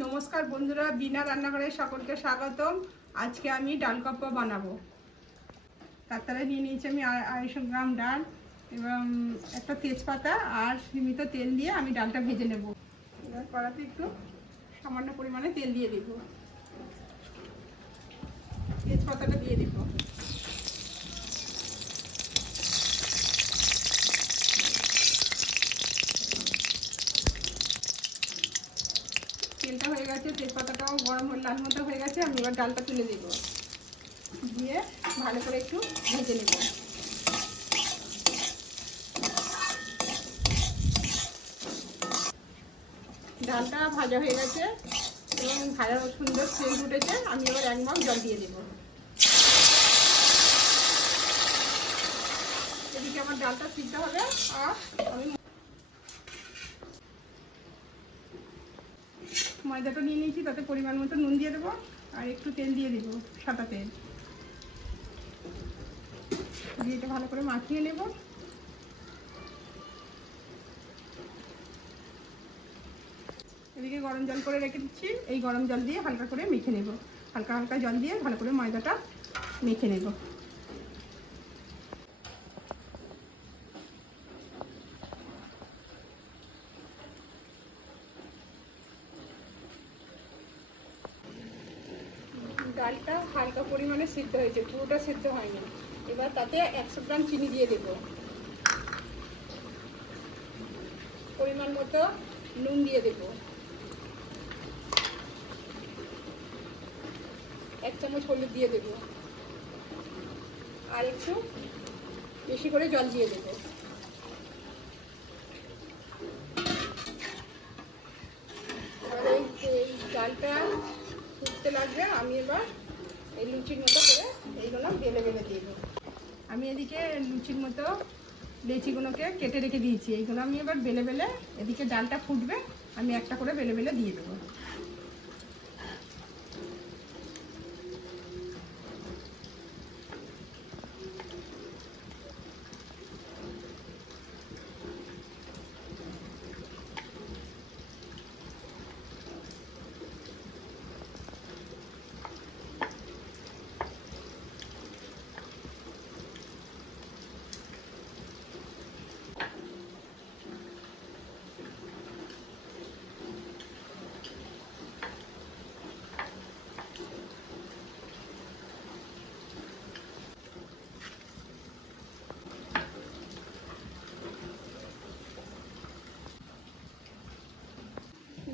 নমস্কার বন্ধুরা, বিনা রান্নাঘরে সকলকে স্বাগতম। আজকে আমি ডাল কাপ্পা বানাবো। তারা নিয়ে নিয়েছি আমি আড়াইশো গ্রাম ডাল এবং একটা তেজপাতা আর সীমিত তেল দিয়ে আমি ডালটা ভেজে নেব। এবার কড়াতে একটু সামান্য পরিমাণে তেল দিয়ে দেব। তেজপাতাটা দিয়ে দেব তেলটা হয়ে গেছে, তেজপাতাটাও গরম হয়ে লাল মতো হয়ে গেছে, আমি এবার ডালটা তুলে দেবো দিয়ে ভালো করে একটু ভেজে নেব। ডালটা ভাজা হয়ে গেছে, এবং ভালো সুন্দর সেন্ট উঠেছে আমি এবার এক মাস জল দিয়ে দেবো। এদিকে আমার ডালটা সিদ্ধ হবে, আর আমি ময়দাটা নিয়ে নিয়েছি, তাতে পরিমাণ মতো নুন দিয়ে দেবো আর একটু তেল দিয়ে দেবো, সাদা তেল। দিয়ে এটা ভালো করে মাখিয়ে নেব। এদিকে গরম জল করে রেখে দিচ্ছি। এই গরম জল দিয়ে হালকা করে মেখে নেব। হালকা হালকা জল দিয়ে ভালো করে ময়দাটা মেখে নেব। ডালটা হালকা পরিমাণে সিদ্ধ হয়েছে, পুরোটা সিদ্ধ হয়নি। এবার তাতে একশো গ্রাম চিনি দিয়ে দেব। পরিমাণ মতো নুন দিয়ে দেব। এক চামচ হলুদ দিয়ে দেব। আর একটু বেশি করে জল দিয়ে দেব এবার এই এই ডালটা ফুটতে লাগবে, আমি এবার এই লুচির মতো করে এইগুলো বেলে বেলে দিয়ে দেবো। আমি এদিকে লুচির মতো লেচিগুলোকে কেটে রেখে দিয়েছি, এইগুলো আমি এবার বেলে বেলে এদিকে ডালটা ফুটবে, আমি একটা করে বেলে বেলে দিয়ে দেবো।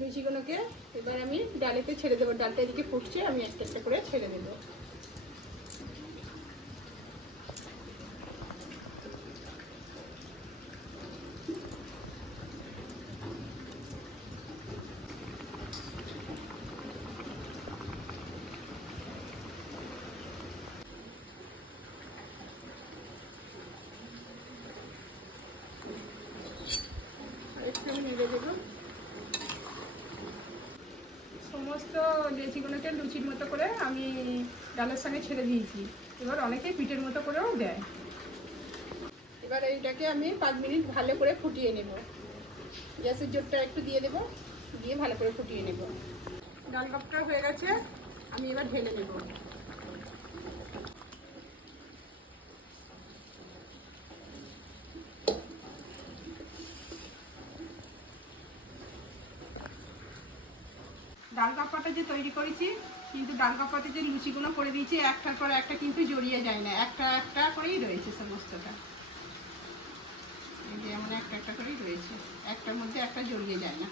লুচিগুলোকে এবার আমি ডালেতে ছেড়ে দেবো। ডালটা এদিকে ফুটছে, আমি একটা একটা করে ছেড়ে দেবো। আমি নেড়ে দেবো। সমস্ত লেচিগুলোকে লুচির মতো করে আমি ডালের সঙ্গে ছেড়ে দিয়েছি। এবার অনেকেই পিঠের মতো করেও দেয়। এবার এইটাকে আমি পাঁচ মিনিট ভালো করে ফুটিয়ে নেব। গ্যাসের জোরটা একটু দিয়ে দেবো, দিয়ে ভালো করে ফুটিয়ে নেব। ডাল হয়ে গেছে, আমি এবার ঢেলে নেব। ডাল কাপ্পাটা যে তৈরি করেছি, কিন্তু ডাল কাপ্পাতে যে লুচিগুলো করে দিয়েছি, একটার পর একটা কিন্তু জড়িয়ে যায় না। একটা একটা করেই রয়েছে সমস্তটা। এই যে এমন একটা একটা করেই রয়েছে। একটার মধ্যে একটা জড়িয়ে যায় না।